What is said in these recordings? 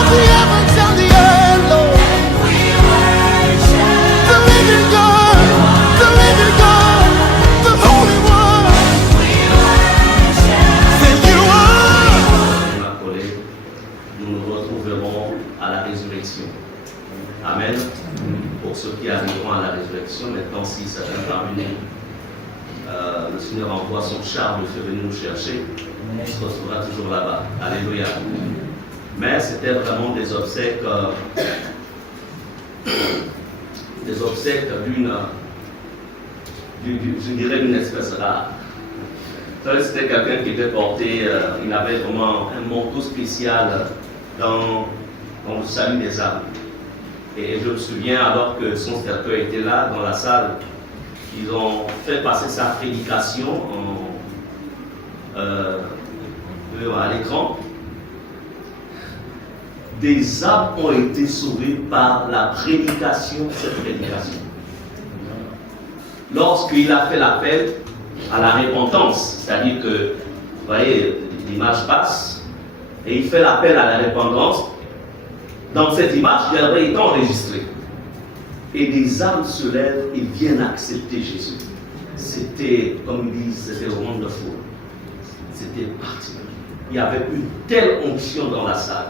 of the heavens and the earth, Lord. The living God, the Holy One. Say you are. Ma collègue, nous nous retrouverons à la résurrection. Amen. Pour ceux qui arriveront à la résurrection, maintenant, si certains parmi nous, le Seigneur envoie son char, le fait venir nous chercher, on se retrouvera toujours là-bas. Alléluia. Mais c'était vraiment des obsèques d'une, je dirais, d'une espèce rare. C'était quelqu'un qui était porté, il avait vraiment un manteau spécial dans le salut des âmes. Et je me souviens, alors que son cercueil était là, dans la salle, ils ont fait passer sa prédication à l'écran. Des âmes ont été sauvées par la prédication de cette prédication. Lorsqu'il a fait l'appel à la repentance, c'est-à-dire que, vous voyez, l'image passe, et il fait l'appel à la repentance, dans cette image, il avait été enregistré. Et des âmes se lèvent et viennent accepter Jésus. C'était, comme ils disent, c'était wonderful. C'était particulier. Il y avait une telle onction dans la salle.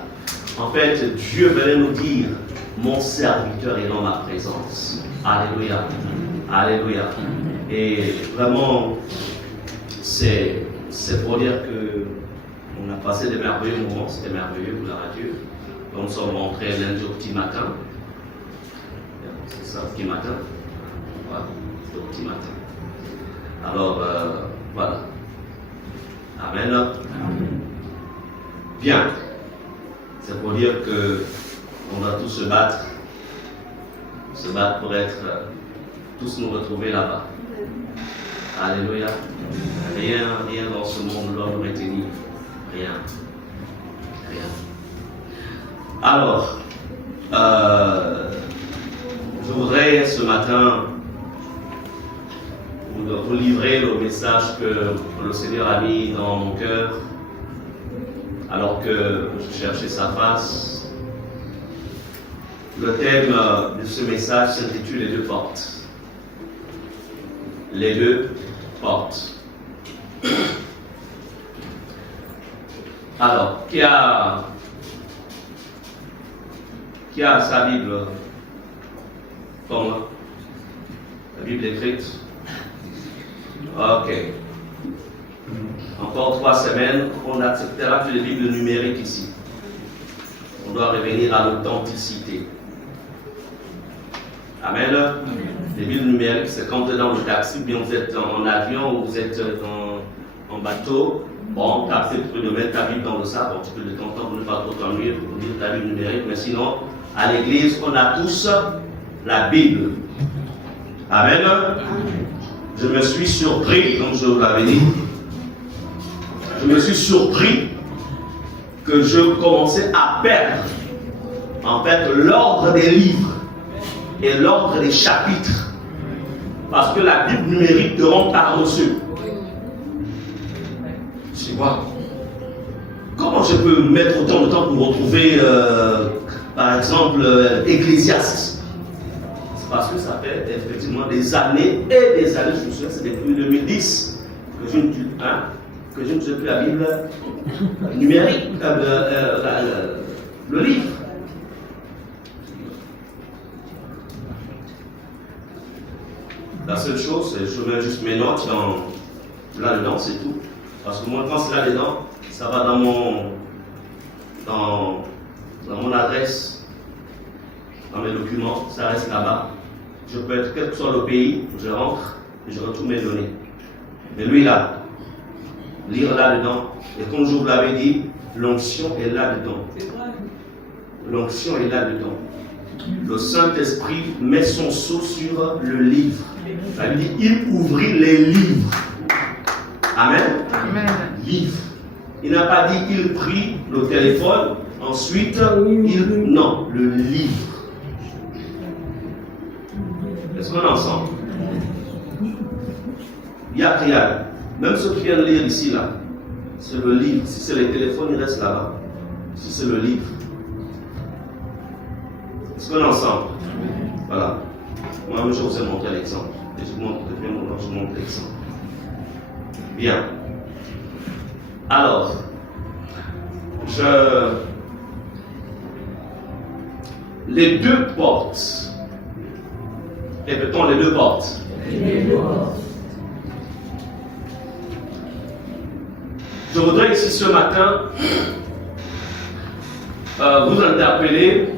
En fait, Dieu venait nous dire, mon serviteur est dans ma présence. Alléluia. Alléluia. Et vraiment, c'est pour dire que on a passé de merveilleux moments, c'était merveilleux, gloire à Dieu. Nous sommes rentrés lundi au petit matin. C'est ça, au petit matin. Voilà, au petit matin. Alors, voilà. Amen. Bien. C'est pour dire que on va tous se battre pour être, tous nous retrouver là-bas. Alléluia. Rien dans ce monde doit nous retenir. Rien. Alors, je voudrais ce matin vous livrer le message que le Seigneur a mis dans mon cœur alors que je cherchais sa face. Le thème de ce message s'intitule Les deux portes. Les deux portes. Alors, qui a sa Bible comme moi? La Bible écrite? Ok. Encore 3 semaines, on acceptera que les Bibles numériques ici. On doit revenir à l'authenticité. Amen. Les Bibles numériques, c'est quand vous êtes dans le taxi, ou bien vous êtes en avion, ou vous êtes en bateau. Bon, tu acceptes de mettre ta Bible dans le sac, bon, tu peux de temps en temps pour ne pas trop t'ennuyer, pour lire ta Bible numérique, mais sinon, à l'église, on a tous la Bible. Amen. Je me suis surpris, comme je vous l'avais dit, je me suis surpris que je commençais à perdre, en fait, l'ordre des livres et l'ordre des chapitres. Parce que la Bible numérique te rend par-dessus. Tu vois, comment je peux mettre autant de temps pour retrouver, par exemple, Ecclésiaste? C'est parce que ça fait effectivement des années et des années, je me souviens, c'est depuis 2010 que je ne sais plus la Bible numérique, le livre. La seule chose, c'est que je mets juste mes notes là-dedans, c'est tout. Parce que moi, quand c'est là-dedans, ça va dans mon adresse, dans mes documents, ça reste là-bas. Je peux être, quel que soit le pays, je rentre et je retrouve mes données. Mais lui, là, lire là-dedans, et comme je vous l'avais dit, l'onction est là-dedans. L'onction est là-dedans. Le Saint-Esprit met son sceau sur le livre. Ça veut dire, il ouvrit les livres. Amen. Amen. Livre. Il n'a pas dit il prit le téléphone, ensuite il. Non, le livre. Est-ce qu'on est ensemble? Il y a rien. Même ceux qui viennent lire ici, là, c'est le livre. Si c'est le téléphone, il reste là-bas. Si c'est le livre. Est-ce qu'on est ensemble? Voilà. Moi-même, je vous ai montré l'exemple. Et je vous montre l'exemple. Bien. Alors, les deux portes. Répétons les deux portes. Je voudrais ici ce matin vous interpeller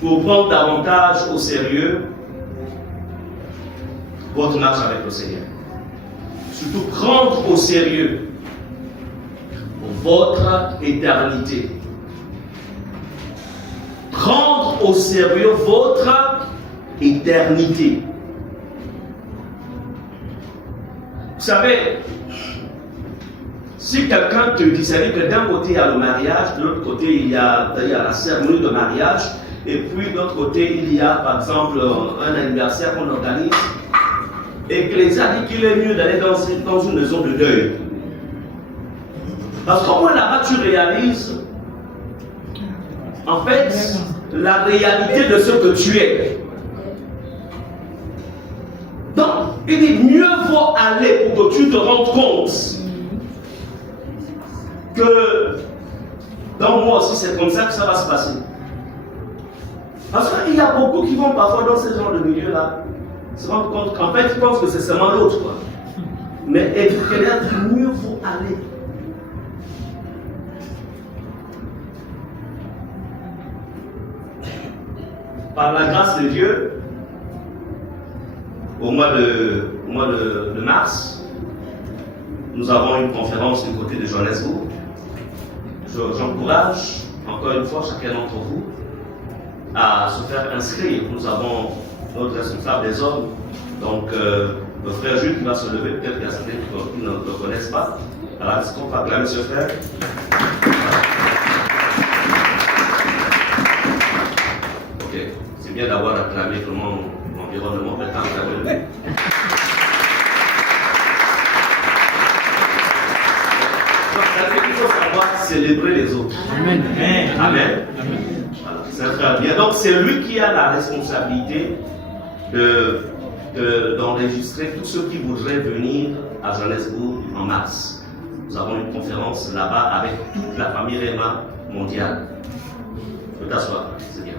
pour prendre davantage au sérieux votre marche avec le Seigneur. Surtout prendre au sérieux votre éternité. Prendre au sérieux votre éternité. Vous savez, si quelqu'un te dit, c'est-à-dire que d'un côté il y a le mariage, de l'autre côté il y a la cérémonie de mariage, et puis de l'autre côté il y a par exemple un anniversaire qu'on organise, et que les gens disent qu'il est mieux d'aller dans une maison de deuil. Parce qu'au moins là-bas tu réalises en fait la réalité de ce que tu es. Donc, il dit mieux vaut aller pour que tu te rendes compte que dans moi aussi c'est comme ça que ça va se passer. Parce qu'il y a beaucoup qui vont parfois dans ce genre de milieu-là se rendre compte qu'en fait ils pensent que c'est seulement l'autre, quoi. Mais mieux vaut aller. Par la grâce de Dieu, au mois de mars, nous avons une conférence du côté de Johannesburg. J'encourage encore une fois chacun d'entre vous à se faire inscrire. Nous avons notre responsable des hommes, donc le frère Jules qui va se lever, peut-être qu'il y a certains qui ne le connaissent pas. Alors, est-ce qu'on peut acclamer ce frère? Ok, c'est bien d'avoir acclamé comment l'environnement peut acclamé. Il faut savoir célébrer les autres. Amen. Amen. Voilà, c'est un frère bien. Donc c'est lui qui a la responsabilité d'enregistrer tous ceux qui voudraient venir à Johannesburg en mars. Nous avons une conférence là-bas avec toute la famille Réma mondiale. Tu peux t'asseoir, c'est bien.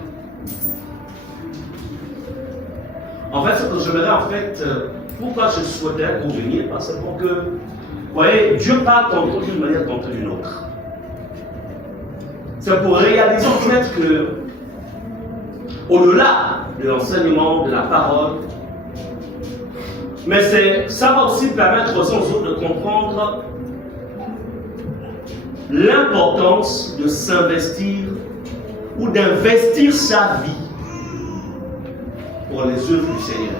En fait, ce que j'aimerais en fait, pourquoi je souhaitais pour venir, c'est pour que, vous voyez, Dieu parle contre d'une manière contre une autre. C'est pour réaliser en fait que, au-delà de l'enseignement, de la parole, mais ça va aussi permettre aux autres de comprendre l'importance de s'investir ou d'investir sa vie pour les œuvres du Seigneur.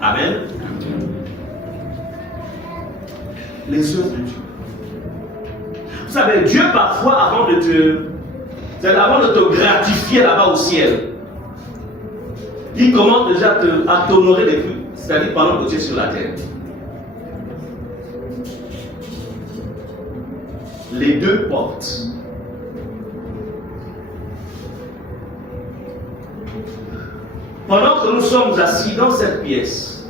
Amen. Les œuvres de Dieu. Vous savez, Dieu parfois, avant de te gratifier là-bas au ciel, il commence déjà à t'honorer les plus, c'est-à-dire pendant que tu es sur la terre. Les deux portes. Pendant que nous sommes assis dans cette pièce,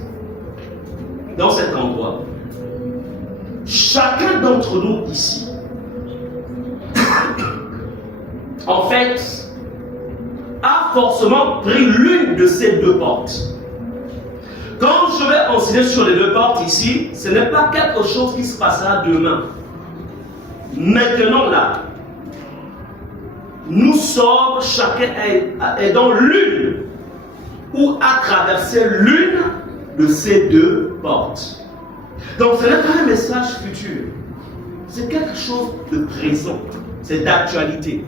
dans cet endroit, chacun d'entre nous ici, en fait, a forcément pris l'une de ces deux portes. Quand je vais enseigner sur les deux portes ici, ce n'est pas quelque chose qui se passera demain. Maintenant là, nous sommes, chacun est dans l'une ou a traversé l'une de ces deux portes. Donc ce n'est pas un message futur, c'est quelque chose de présent, c'est d'actualité.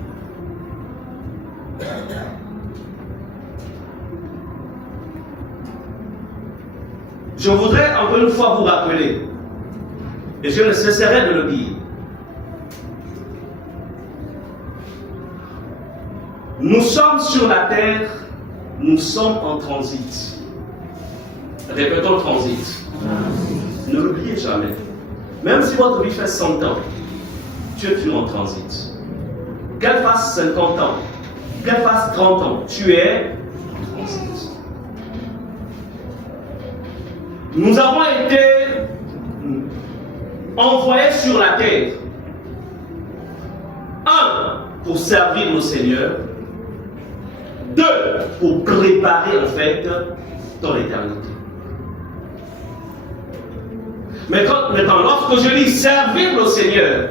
Je voudrais encore une fois vous rappeler, et je ne cesserai de le dire, nous sommes sur la terre, nous sommes en transit. Répétons le transit. Ne l'oubliez jamais. Même si votre vie fait 100 ans, tu es toujours en transit. qu'elle fasse 50 ans, qu'elle fasse 30 ans, tu es en conséquence. Nous avons été envoyés sur la terre. Un, pour servir le Seigneur. Deux, pour préparer en fait ton éternité. Maintenant, lorsque je dis servir le Seigneur,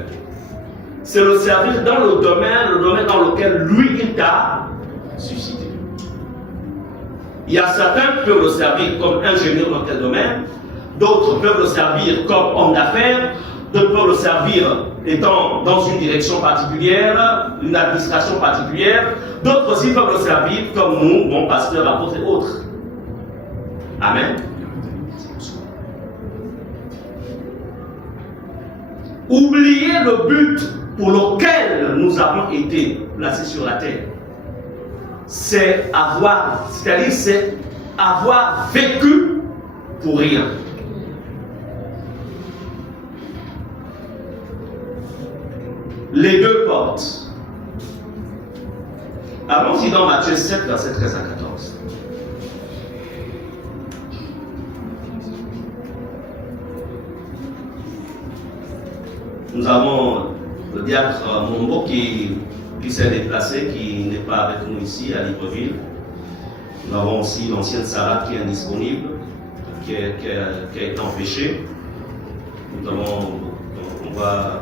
c'est le servir dans le domaine dans lequel lui il t'a suscité. Il y a certains qui peuvent le servir comme ingénieur dans tel domaine, d'autres peuvent le servir comme homme d'affaires, d'autres peuvent le servir étant dans une direction particulière, une administration particulière, d'autres aussi peuvent le servir comme nous, mon pasteur, apôtre et autres. Amen. Oubliez le but pour lequel nous avons été placés sur la terre. C'est avoir vécu pour rien. Les deux portes. Allons-y dans Matthieu 7, verset 13 à 14. Nous avons le diacre Mombo qui s'est déplacé, qui n'est pas avec nous ici à Libreville. Nous avons aussi l'ancienne Sarah qui est indisponible, qui a été empêchée. On voit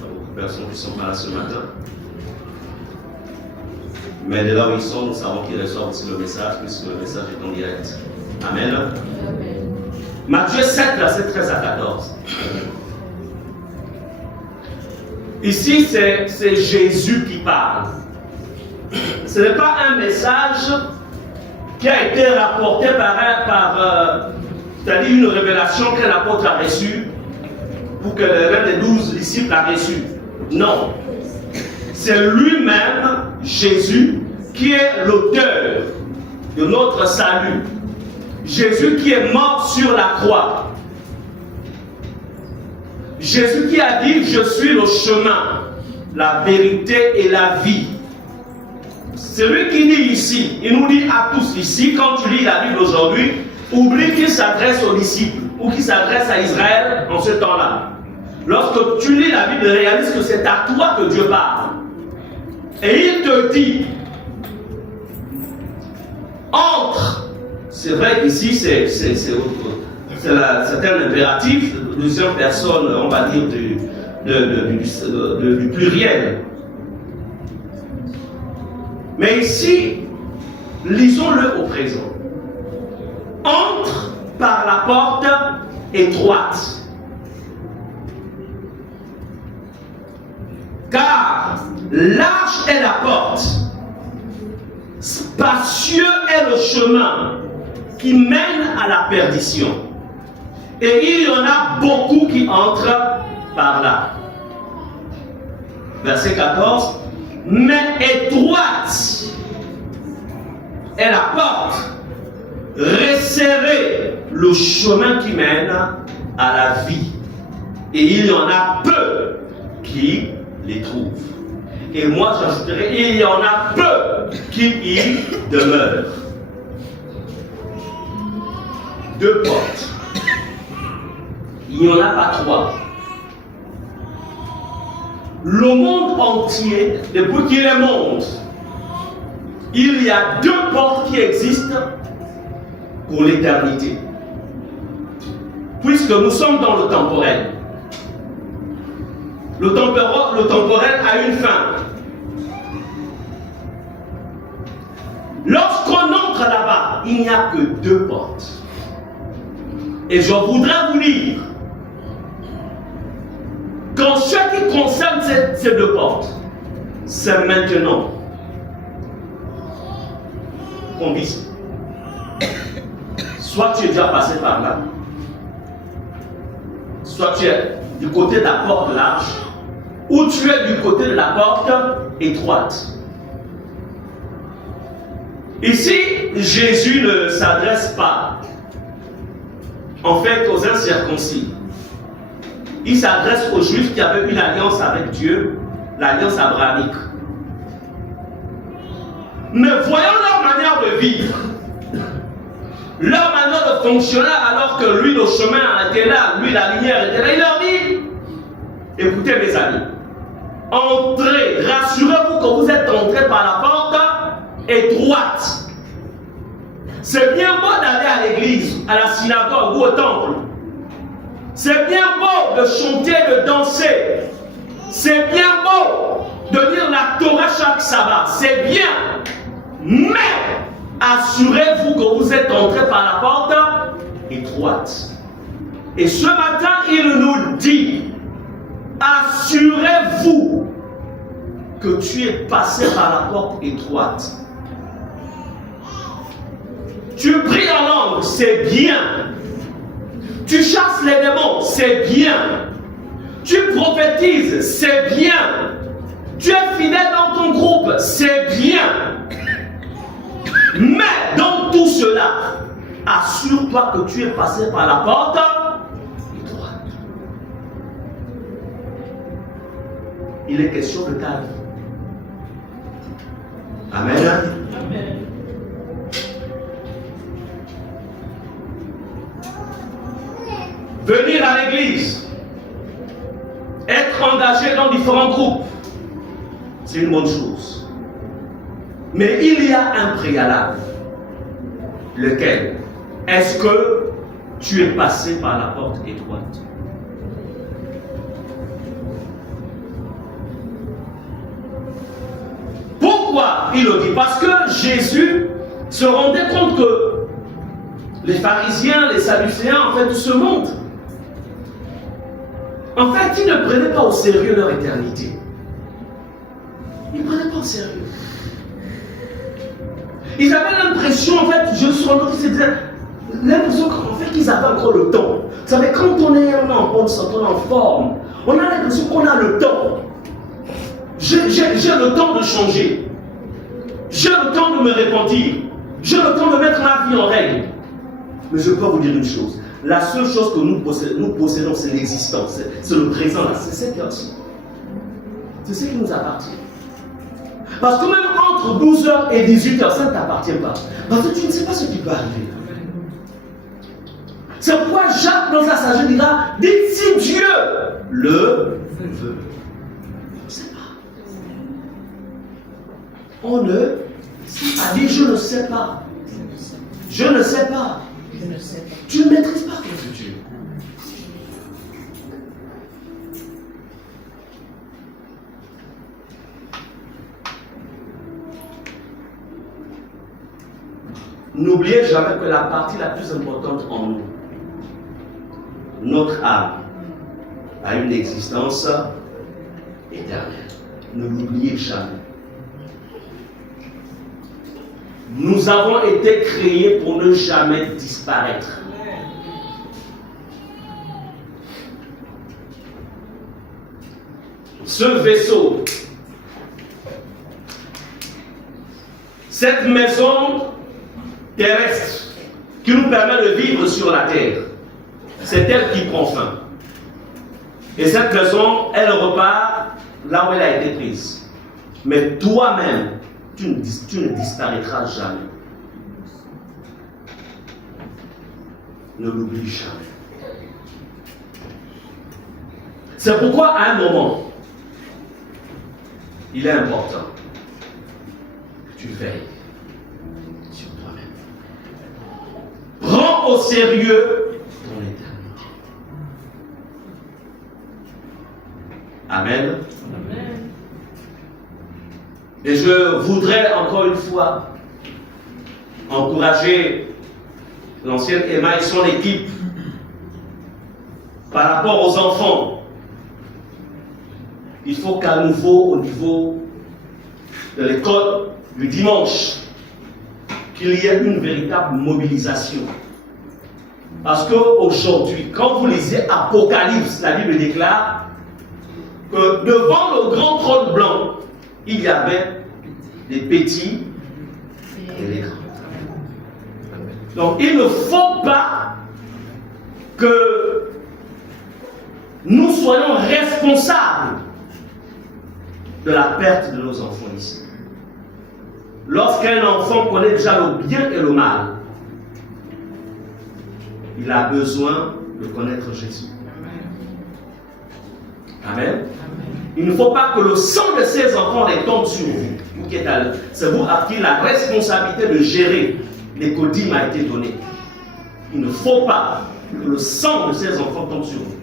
beaucoup de personnes qui sont pas là ce matin. Mais de là où ils sont, nous savons qu'ils reçoivent aussi le message, puisque le message est en direct. Amen. Amen. Matthieu 7, verset 13 à 14. Ici, c'est Jésus qui parle. Ce n'est pas un message qui a été rapporté c'est-à-dire une révélation qu'un apôtre a reçue ou que l'un des 12 disciples a reçue. Non. C'est lui-même, Jésus, qui est l'auteur de notre salut. Jésus qui est mort sur la croix. Jésus qui a dit, je suis le chemin, la vérité et la vie. C'est lui qui dit ici, il nous dit à tous ici, quand tu lis la Bible aujourd'hui, oublie qu'il s'adresse aux disciples ou qu'il s'adresse à Israël en ce temps-là. Lorsque tu lis la Bible, réalise que c'est à toi que Dieu parle. Et il te dit, entre, c'est vrai qu'ici c'est un impératif, deuxième personne, on va dire, du pluriel. Mais ici, lisons-le au présent. Entre par la porte étroite. Car large est la porte, spacieux est le chemin qui mène à la perdition. Et il y en a beaucoup qui entrent par là. Verset 14. Mais étroite est la porte, resserré le chemin qui mène à la vie. Et il y en a peu qui les trouvent. Et moi j'ajouterai, il y en a peu qui y demeurent. Deux portes. Il n'y en a pas trois. Le monde entier, depuis qu'il est monde, il y a deux portes qui existent pour l'éternité. Puisque nous sommes dans le temporel. Le temporel a une fin. Lorsqu'on entre là-bas, il n'y a que deux portes. Et je voudrais vous dire, qu'en ce qui concerne ces deux portes, c'est maintenant qu'on vise. Soit tu es déjà passé par là, soit tu es du côté de la porte large, ou tu es du côté de la porte étroite. Ici, Jésus ne s'adresse pas, en fait, aux incirconcis. Il s'adresse aux Juifs qui avaient une alliance avec Dieu l'alliance abrahamique. Mais voyons leur manière de vivre, leur manière de fonctionner, alors que lui, le chemin était là, lui, la lumière était là. Il leur dit, écoutez mes amis, entrez, rassurez-vous que vous êtes entrés par la porte étroite. C'est bien beau d'aller à l'église, à la synagogue ou au temple. C'est bien beau de chanter, de danser. C'est bien beau de lire la Torah chaque sabbat. C'est bien. Mais assurez-vous que vous êtes entrés par la porte étroite. Et ce matin, il nous dit, assurez-vous que tu es passé par la porte étroite. Tu pries en langue, c'est bien. Tu chasses les démons, c'est bien. Tu prophétises, c'est bien. Tu es fidèle dans ton groupe, c'est bien. Mais dans tout cela, assure-toi que tu es passé par la porte étroite. Il est question de ta vie. Amen. Amen. Venir à l'église, être engagé dans différents groupes, c'est une bonne chose. Mais il y a un préalable. Lequel? Est-ce que tu es passé par la porte étroite? Pourquoi il le dit? Parce que Jésus se rendait compte que les pharisiens, les sadducéens, en fait, tout ce monde, en fait, ils ne prenaient pas au sérieux leur éternité. Ils ne prenaient pas au sérieux. Ils avaient l'impression, en fait, je suis rendu, l'impression qu'en fait, ils avaient encore le temps. Vous savez, quand on est en bonne santé, on est en forme, on a l'impression qu'on a le temps. J'ai le temps de changer. J'ai le temps de me repentir. J'ai le temps de mettre ma vie en règle. Mais je peux vous dire une chose. La seule chose que nous possédons, c'est l'existence. C'est le présent là. C'est cette chose. C'est ce qui nous appartient. Parce que même entre 12h et 18h, ça ne t'appartient pas. Parce que tu ne sais pas ce qui peut arriver. C'est pourquoi Jacques, dans sa sagesse, dira, dites si Dieu le veut. On ne sait pas. On ne sait pas. Dit, je ne sais pas. Je ne sais pas. Tu ne maîtrises pas ton futur. N'oubliez jamais que la partie la plus importante en nous, notre âme, a une existence éternelle. Ne l'oubliez jamais. Nous avons été créés pour ne jamais disparaître. Ce vaisseau, cette maison terrestre qui nous permet de vivre sur la terre, c'est elle qui prend fin. Et cette maison, elle repart là où elle a été prise. Mais toi-même, tu ne disparaîtras jamais. Ne l'oublie jamais. C'est pourquoi à un moment, il est important que tu veilles sur toi-même. Prends au sérieux ton éternité. Amen. Amen. Et je voudrais encore une fois encourager l'ancienne Emma et son équipe par rapport aux enfants. Il faut qu'à nouveau, au niveau de l'école du dimanche, qu'il y ait une véritable mobilisation. Parce qu'aujourd'hui, quand vous lisez Apocalypse, la Bible déclare que devant le grand trône blanc, il y avait des petits et des grands. Donc il ne faut pas que nous soyons responsables de la perte de nos enfants ici. Lorsqu'un enfant connaît déjà le bien et le mal, il a besoin de connaître Jésus. Amen. Il ne faut pas que le sang de ces enfants les tombe sur vous. C'est vous à qui la responsabilité de gérer les codimes a été donnée. Il ne faut pas que le sang de ces enfants tombe sur vous.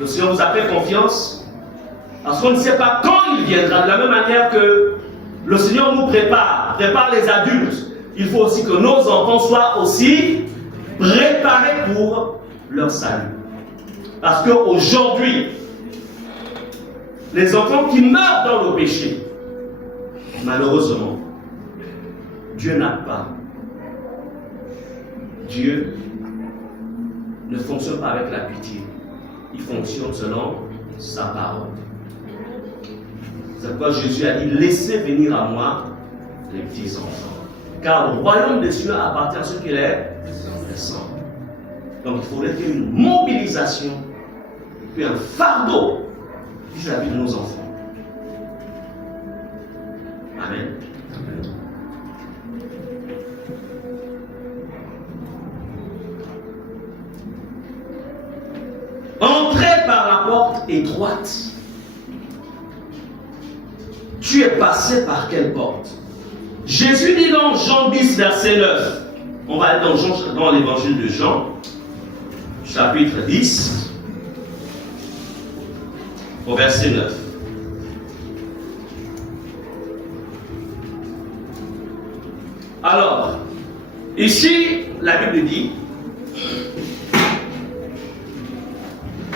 Le Seigneur vous a fait confiance parce qu'on ne sait pas quand il viendra. De la même manière que le Seigneur nous prépare les adultes. Il faut aussi que nos enfants soient aussi préparés pour leur salut. Parce qu'aujourd'hui, les enfants qui meurent dans le péché, malheureusement, Dieu n'a pas. Dieu ne fonctionne pas avec la pitié. Il fonctionne selon sa parole. C'est pourquoi Jésus a dit, laissez venir à moi les petits enfants. Car le royaume des cieux appartient à ceux qui les sang. Donc il faudrait qu'il y ait une mobilisation, puis un fardeau vis-à-vis de nos enfants. Amen. Entrez par la porte étroite. Tu es passé par quelle porte? Jésus dit dans Jean 10, verset 9. On va aller dans l'évangile de Jean, chapitre 10, au verset 9. Alors, ici, la Bible dit,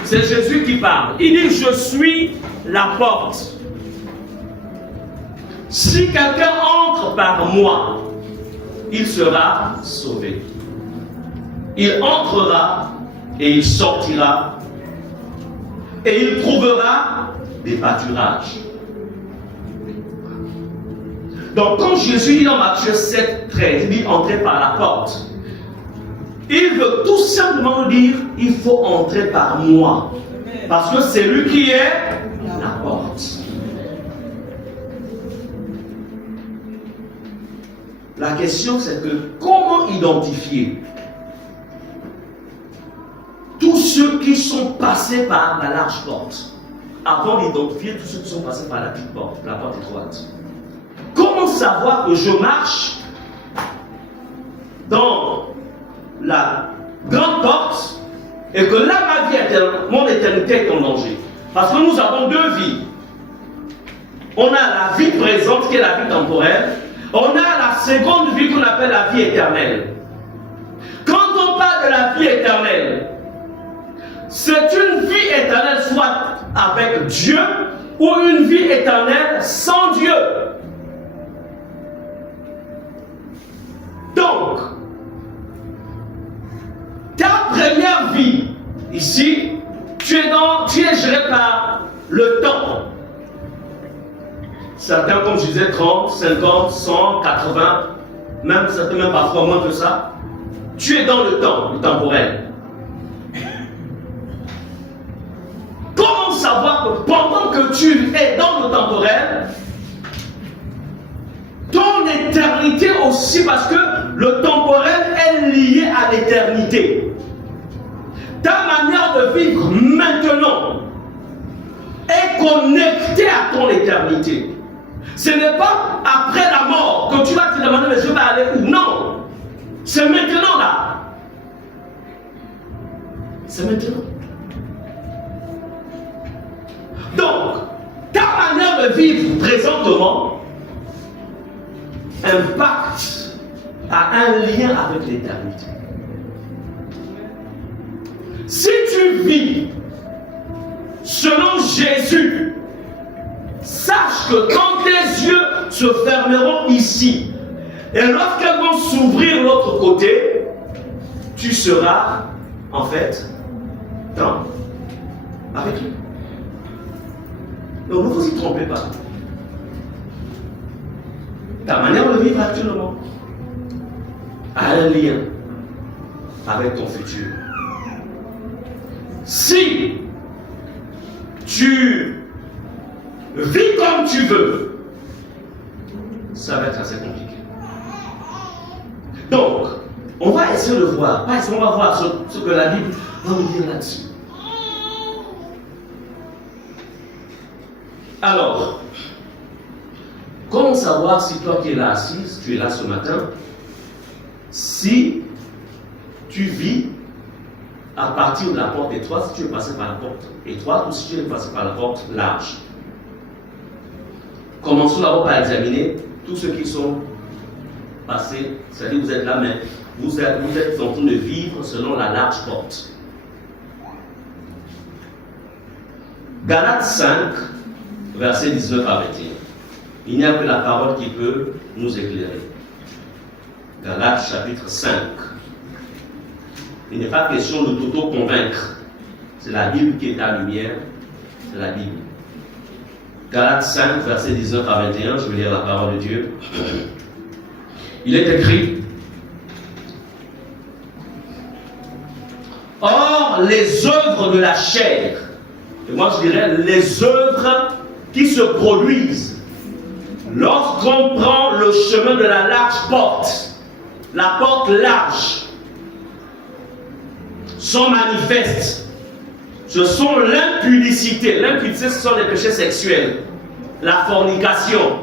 c'est Jésus qui parle. Il dit, je suis la porte. Si quelqu'un entre par moi, il sera sauvé. Il entrera et il sortira et il trouvera des pâturages. Donc quand Jésus dit dans Matthieu 7, 13, il dit entrer par la porte, il veut tout simplement dire il faut entrer par moi. Parce que c'est lui qui est la porte. La question c'est que comment identifier tous ceux qui sont passés par la large porte avant d'identifier tous ceux qui sont passés par la petite porte, la porte étroite? Comment savoir que je marche dans la grande porte et que là ma vie, mon éternité est en danger? Parce que nous avons deux vies. On a la vie présente qui est la vie temporelle. On a la seconde vie qu'on appelle la vie éternelle. Quand on parle de la vie éternelle, c'est une vie éternelle soit avec Dieu ou une vie éternelle sans Dieu. Donc, ta première vie, ici, tu es géré par le temps. Certains, comme je disais, 30, 50, 100, 80, même certains, même parfois moins que ça. Tu es dans le temps, le temporel. Comment savoir que pendant que tu es dans le temporel, ton éternité aussi, parce que le temporel est lié à l'éternité. Ta manière de vivre maintenant est connectée à ton éternité. Ce n'est pas après la mort que tu vas te demander mais je vais aller où? Non. C'est maintenant là. C'est maintenant. Donc, ta manière de vivre présentement impacte, a un lien avec l'éternité. Si tu vis selon Jésus, sache que quand tes yeux se fermeront ici, et lorsqu'elles vont s'ouvrir de l'autre côté, tu seras en fait avec lui. Donc ne vous y trompez pas. Ta manière de vivre actuellement a un lien avec ton futur. Si tu vis comme tu veux, ça va être assez compliqué. Donc, on va essayer de voir, on va voir ce que la Bible va nous dire là-dessus. Alors, comment savoir si toi qui es là assis, tu es là ce matin, si tu vis à partir de la porte étroite, si tu es passé par la porte étroite ou si tu es passé par la porte large. Commençons d'abord par examiner tous ceux qui sont passés, c'est-à-dire vous êtes là, mais vous êtes en train de vivre selon la large porte. Galates 5, versets 19 à 21. Il n'y a que la parole qui peut nous éclairer. Galates chapitre 5. Il n'est pas question de t'auto-convaincre. C'est la Bible qui est ta lumière. C'est la Bible. Galates 5, versets 19 à 21. Je vais lire la parole de Dieu. Il est écrit: Or, les œuvres de la chair, et moi je dirais les œuvres qui se produisent lorsqu'on prend le chemin de la large porte, la porte large, sont manifestes. Ce sont l'impudicité. L'impudicité, ce sont les péchés sexuels. La fornication.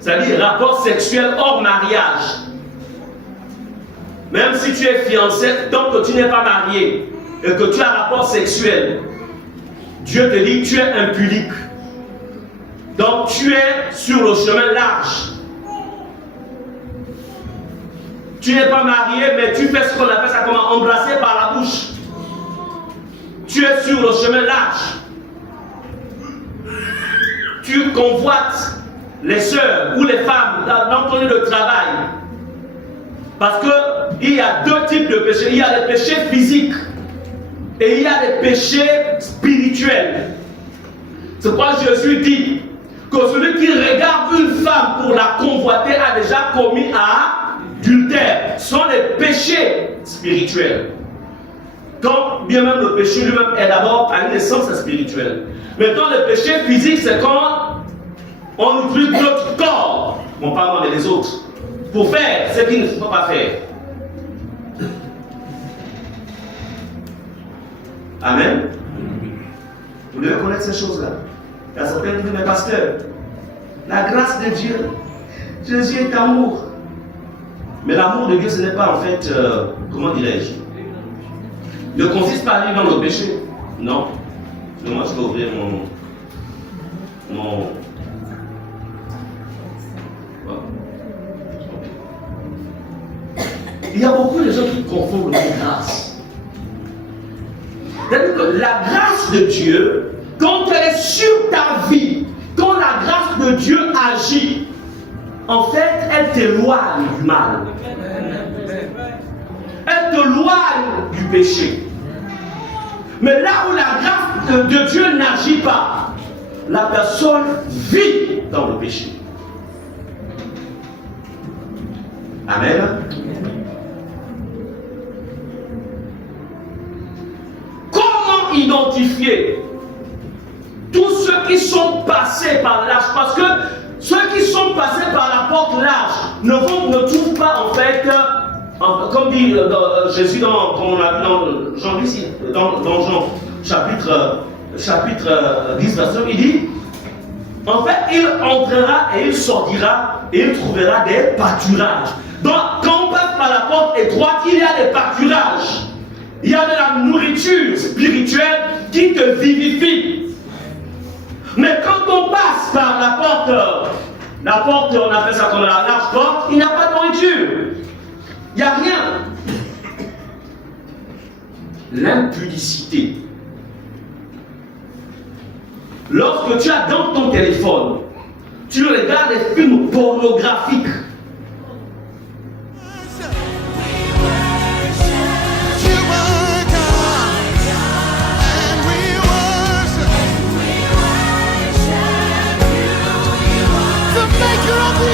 C'est-à-dire rapport sexuel hors mariage. Même si tu es fiancé, tant que tu n'es pas marié et que tu as rapport sexuel, Dieu te dit tu es impudique. Donc tu es sur le chemin large. Tu n'es pas marié, mais tu fais ce qu'on appelle ça comment embrasser par la bouche. Tu es sur le chemin large. Tu convoites les sœurs ou les femmes dans ton lieu de travail. Parce qu'il y a deux types de péchés. Il y a les péchés physiques et il y a les péchés spirituels. C'est pourquoi Jésus dit que celui qui regarde une femme pour la convoiter a déjà commis adultère. Ce sont les péchés spirituels. Quand bien même le péché lui-même est d'abord à une essence spirituelle. Maintenant, le péché physique, c'est quand on utilise notre corps, non pas moi mais les autres, pour faire ce qu'il ne faut pas faire. Amen. Vous devez connaître ces choses-là. Il y a certains qui disent, mais pasteur, la grâce de Dieu, Jésus est amour. Mais l'amour de Dieu, ce n'est pas en fait, comment dirais-je, ne consiste pas à vivre dans le péché. Non. Mais moi, je vais ouvrir mon... Il y a beaucoup de gens qui confondent la grâce. C'est-à-dire que la grâce de Dieu, quand elle est sur ta vie, quand la grâce de Dieu agit, en fait, elle t'éloigne du mal. Elle t'éloigne du péché. Mais là où la grâce de Dieu n'agit pas, la personne vit dans le péché. Amen. Comment identifier tous ceux qui sont passés par large? Parce que ceux qui sont passés par la porte large ne trouvent pas en fait, comme dit Jésus comme on a vu dans Jean, dans Jean chapitre 10 verset, il dit en fait il entrera et il sortira et il trouvera des pâturages. Donc quand on passe par la porte étroite, il y a des pâturages. Il y a de la nourriture spirituelle qui te vivifie. Mais quand on passe par la porte, on appelle ça comme la large porte, il n'y a pas de nourriture. Il n'y a rien. L'impudicité. Lorsque tu as dans ton téléphone, tu regardes des films pornographiques. Maker of the